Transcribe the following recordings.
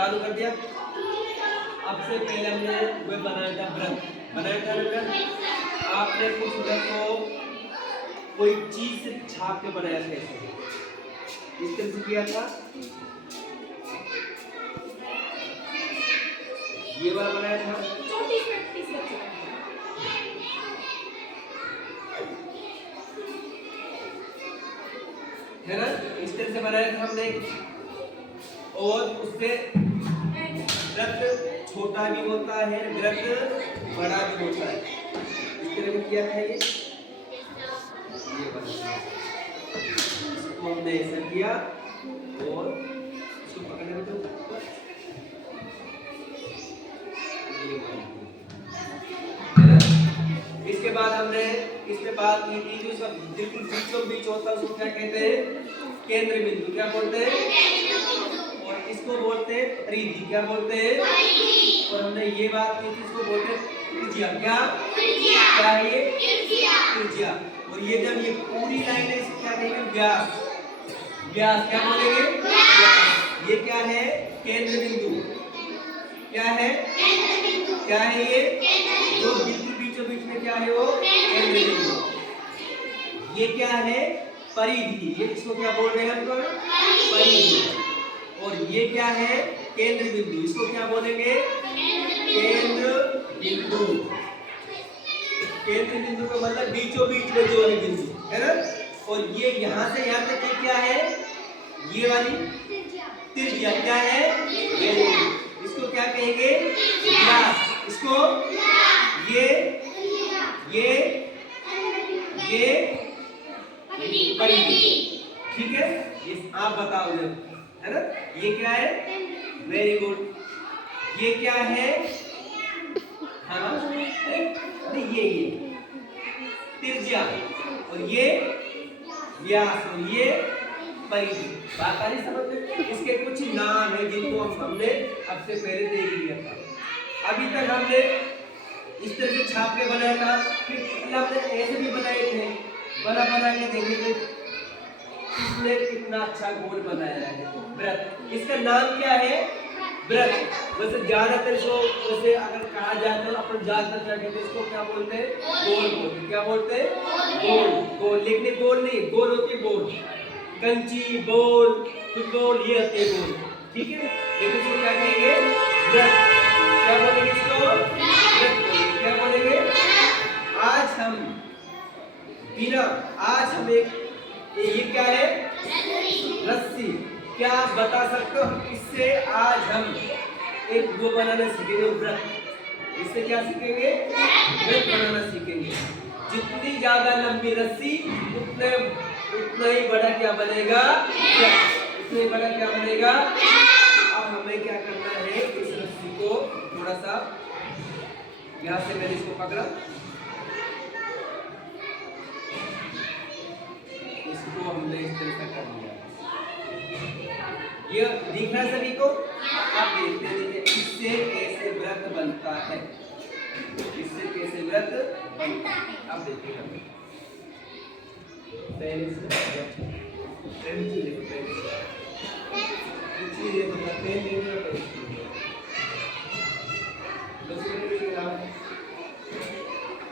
चालू कर दिया। अब से पहले हमने वो बनाया था व्रत, बनाया था व्रत। आपने कुछ व्रत को कोई चीज से छाप के बनाया था, इस तरह से किया था। ये वाला बनाया था, है ना, इस तरह से बनाया था हमने। और उससे व्रत छोटा भी होता है, व्रत बड़ा भी होता है, इस तरह से किया था। ये इसको हमने ऐसा किया और इसको पकड़ने को इसके बाद हमने इसके बाद जो बिल्कुल बीचों बीच होता है उसको क्या कहते हैं? केंद्र बिंदु। क्या बोलते हैं? और इसको बोलते हैं परिधि। क्या बोलते हैं? और हमने ये बात की थी, इसको बोलते हैं त्रिज्या। क्या है ये? त्रिज्या। और ये जब ये पूरी लाइन है इसको क्या कहेंगे? व्यास। व्यास क्या बोलेंगे? ये क्या है? केंद्र बिंदु। क्या है? क्या है ये? जो बिल्कुल बीचों बीच में क्या है वो? केंद्र बिंदु। ये क्या है? परिधि। ये इसको क्या बोल रहे हैं हम? परिधि। और ये क्या है? केंद्र बिंदु। इसको क्या बोलेंगे? केंद्र बिंदु। केंद्र बिंदु का मतलब बीचों बीच में जो है बिंदु, है ना। और ये यहाँ से यहाँ तक ये क्या है? ये वाली त्रिज्या। क्या है? इसको क्या कहेंगे? व्यास। इसको ये परिधि। ठीक है, आप बताओ जब, है ना। ये क्या है? Very good. ये क्या है? हाँ नहीं, ये त्रिज्या और ये व्यास और ये परिधि। बात आ रही समझ में? इसके कुछ नाम है जिनको हमने अब से पहले देख लिया था। अभी तक हमने इस तरह से छाप के बनाया था, फिर हमने ऐसे भी बनाए थे, बना के देखे थे। इसने कितना अच्छा गोल बनाया है, व्रत। इसका नाम क्या है? व्रत। वैसे ज्यादातर इसको वैसे अगर कहा जाए तो अपन ज्यादातर क्या कहते हैं? इसको क्या बोलते हैं? गोल बोलते हैं। क्या बोलते हैं? गोल। लेकिन गोल नहीं, गोल होती है गोल, कंची, बोल, फुटबॉल, ये होते हैं गोल। ठीक है, लेकिन इसको क्या कहेंगे? व्रत। क्या बोलेंगे इसको? व्रत। क्या बोलेंगे? आज हम एक ये क्या है? रस्सी। क्या आप बता सकते हो? इससे आज हम एक वो बनाना सीखेंगे, व्रत। इससे क्या सीखेंगे? व्रत बनाना सीखेंगे। जितनी ज्यादा लंबी रस्सी उतना ही बड़ा क्या बनेगा? उतना ही बड़ा क्या बनेगा? अब हमें क्या करना है? इस रस्सी को थोड़ा सा यहाँ से मैंने इसको पकड़ा, इसको हमने इस तरह से कर लिया। ये दिख रहा है सभी को? आप देखते हैं इससे कैसे व्रत बनता है, इससे कैसे व्रत बनता है। अब देखिएगा पहले से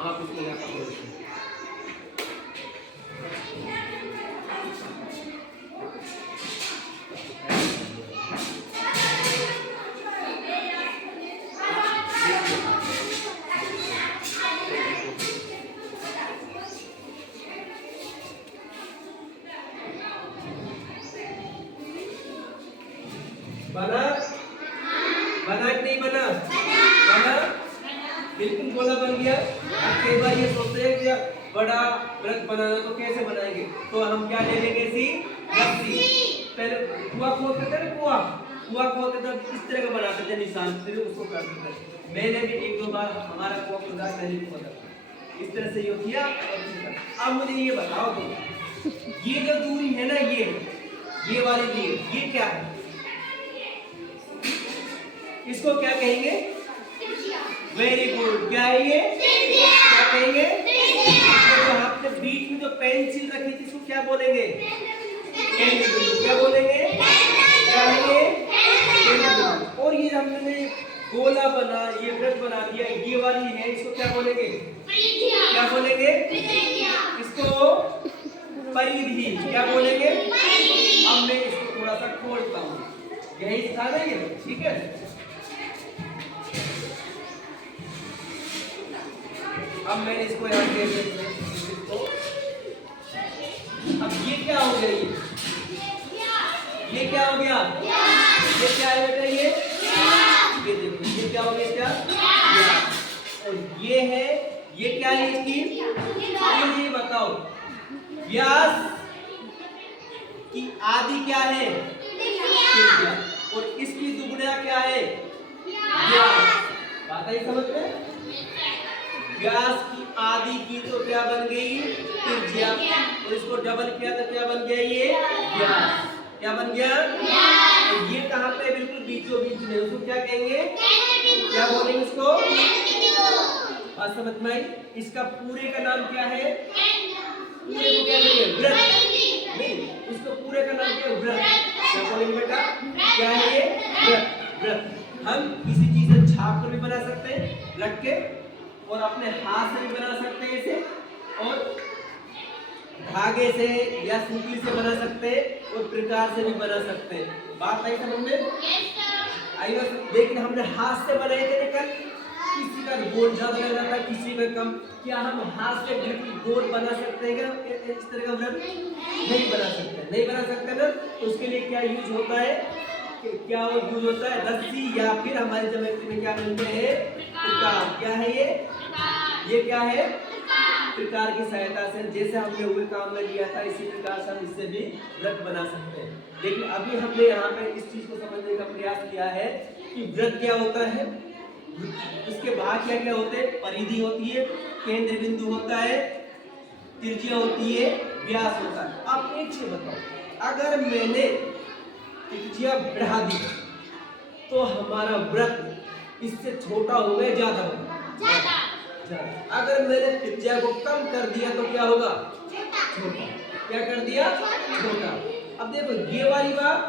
आप इसको यहाँ पर बना कि नहीं बना? बिल्कुल गोला बन गया। अब कई बार ये सोचते हैं कि बड़ा व्रत बनाना तो कैसे बनाएंगे? तो हम क्या ले लेंगे? रस्सी। पहले कुआं खोदते थे ना, कुआं खोदते थे, इस तरह का बनाते थे निशान, फिर उसको करते थे। मैंने भी एक दो बार हमारा कुआं खोदा, मैंने भी खोदा इस तरह से। ये किया। अब मुझे ये बताओ तो, ये जो दूरी है ना, ये वाली ये क्या है? इसको क्या कहेंगे? Very good. क्या है ये? क्या कहेंगे? तो आपने बीच में जो पेंसिल रखी थी इसको क्या बोलेंगे? केंद्र बिंदु। क्या बोलेंगे? क्या है ये? केंद्र बिंदु। वाला बना, ये वृत्त बना दिया, ये वाली है, इसको क्या बोलेंगे? क्या बोलेंगे? इसको परिधि। क्या बोलेंगे? अब मैं इसको थोड़ा सा खोलता हूँ, यही सिखा देंगे, ठीक है? अब मैंने इसको यहाँ पे इसको, अब ये क्या हो गया? ये क्या हो गया? ये क्या है बेटा? ये देखो, ये क्या हो गया? क्या? और ये है, ये क्या है इसकी? ये बताओ, व्यास की आदि क्या है? त्रिज्या। और इसकी दुगुना क्या है? व्यास। बात आई समझ में? व्यास की आदि की तो क्या बन गई? त्रिज्या। और इसको डबल किया तो क्या बन गया? ये व्यास। क्या बन गया? तो ये कहाँ पे? बिल्कुल बीचों बीच में, उसको क्या कहेंगे? क्या बोलेंगे इसको? बात समझ में आई? इसका पूरे का नाम क्या है? पूरे को क्या कहेंगे? वृत्त। नहीं, उसको पूरे का नाम क्या है? वृत्त। क्या बोलेंगे बेटा? क्या है ये? वृत्त। वृत्त। हम किसी चीज से छाप कर भी बना सकते हैं, लट के, और अपने हाथ से भी बना सकते हैं इसे, और धागे से या सूतली से बना सकते हैं, और प्रकार से भी बना सकते हैं। बात आई समझ में? आई बस। लेकिन हमने हाथ से बनाए थे ना कल, किसी का गोल ज्यादा लग रहा था, किसी का कम। क्या हम हाथ से बिल्कुल गोल बना सकते हैं क्या? इस तरह का वृत्त नहीं बना सकते, नहीं बना सकते ना। तो उसके लिए क्या यूज होता है? क्या वो यूज होता है? रस्सी, या फिर हमारे ज्योमेट्री में क्या बनते हैं? प्रकार। क्या है ये? ये क्या है? प्रकार की सहायता से, जैसे हमने हुए काम में लिया था, इसी प्रकार से हम इससे भी वृत्त बना सकते हैं। लेकिन अभी हमने यहाँ पे इस चीज को समझने का प्रयास किया है कि वृत्त क्या होता है, इसके भाग क्या क्या होते हैं? परिधि होती है, केंद्र बिंदु होता है, त्रिज्या होती है, व्यास होता है। अब एक चीज बताओ, अगर मैंने त्रिज्या बढ़ा दी तो हमारा वृत्त इससे छोटा होगा या ज्यादा होगा? अगर मैंने त्रिज्या को कम कर दिया तो क्या होगा? छोटा। क्या कर दिया? छोटा। अब देखो ये वाली बात,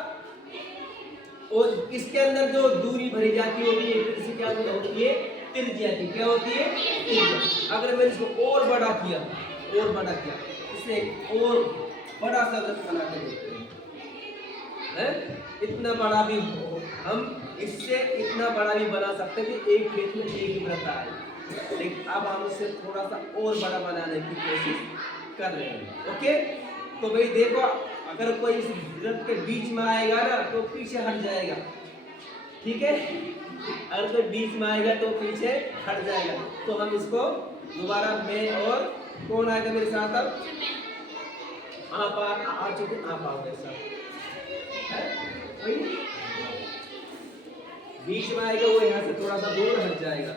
और इसके अंदर जो दूरी भरी जाती है वो भी एक तरह से क्या होती है? त्रिज्या की। क्या होती है? त्रिज्या। अगर मैंने इसको और बड़ा किया, और बड़ा किया, इसे और बड़ा सा वृत्त बना के देखते हैं, इतना बड़ा भी हो, हम इससे इतना बड़ा भी बना सकते हैं कि एक खेत में एक ही वृत्त आए। लेकिन अब हम इसे थोड़ा सा और बड़ा बनाने की कोशिश कर रहे हैं। ओके, तो भाई देखो, अगर कोई इस वृत्त के बीच में आएगा ना तो पीछे हट जाएगा, ठीक है? अगर कोई बीच में आएगा तो पीछे हट जाएगा। तो हम इसको दोबारा, मैं और कौन आएगा मेरे साथ? अब आप आ चुके, आप आओ मेरे साथ। बीच में आएगा वो यहाँ से थोड़ा सा दूर हट जाएगा,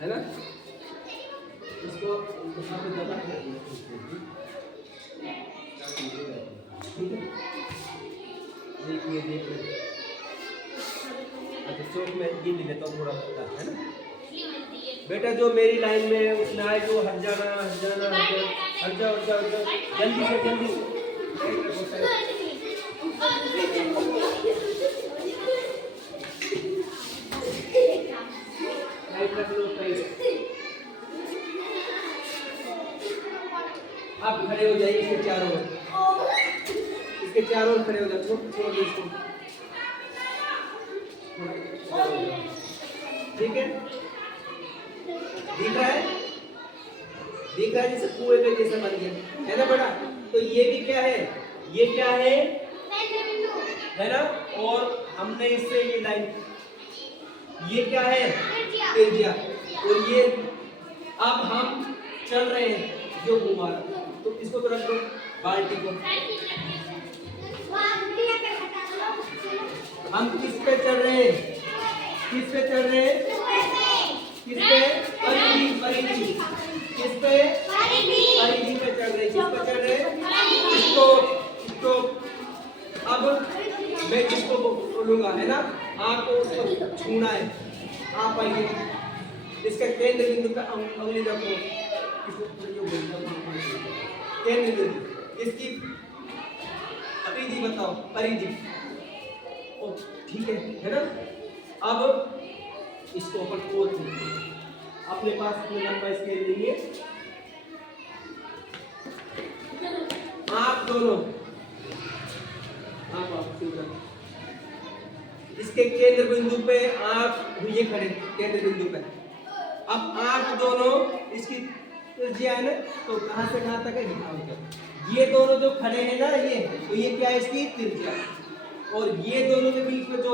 है ना? इसको दबा के ठीक है? देखिए अच्छा, चौक में ये ले लेता हूँ थोड़ा सा, है ना बेटा? जो मेरी लाइन में उसमें आए जो हट जाना, हट जाना, हट जाओ, जल्दी से जल्दी से। आप खड़े हो जाइए, इसके चारों खड़े हो जाओ। छोड़ दो इसको, ठीक है? दिख रहा है? दिख रहा है जैसे कुएं के जैसे बन गया, है ना बेटा? तो ये भी क्या है? ये क्या है ना? और हमने इससे ये लाइन, ये क्या है? त्रिज्या। और ये अब हम चल रहे हैं जो घुमा रहा, तो इसको तो रख दो, बाल्टी को। हम किस पे चल रहे हैं? किस पे चल रहे हैं? किस पे? परिधि। किस पे? परिधि पे चल रहे हैं। किस पे चल रहे हैं? इसको अब मैं किसको बोलूंगा, है ना? आपको उसको छूना है, आप आइए, इसका केंद्र बिंदु पे उंगली रखो, केंद्र बिंदु, इसकी परिधि बताओ, परिधि ओ, ठीक है ना? अब इसको अपन खोल सकते हैं। अपने पास अपने लंबा स्केल लेंगे, आप दोनों आप इसके केंद्र बिंदु पे आप ये खड़े केंद्र बिंदु पे। अब आप दोनों इसकी त्रिज्या है ना, तो कहां से कहां तक है ये दोनों जो खड़े हैं ना, ये तो ये क्या है इसकी त्रिज्या, और ये दोनों के बीच में जो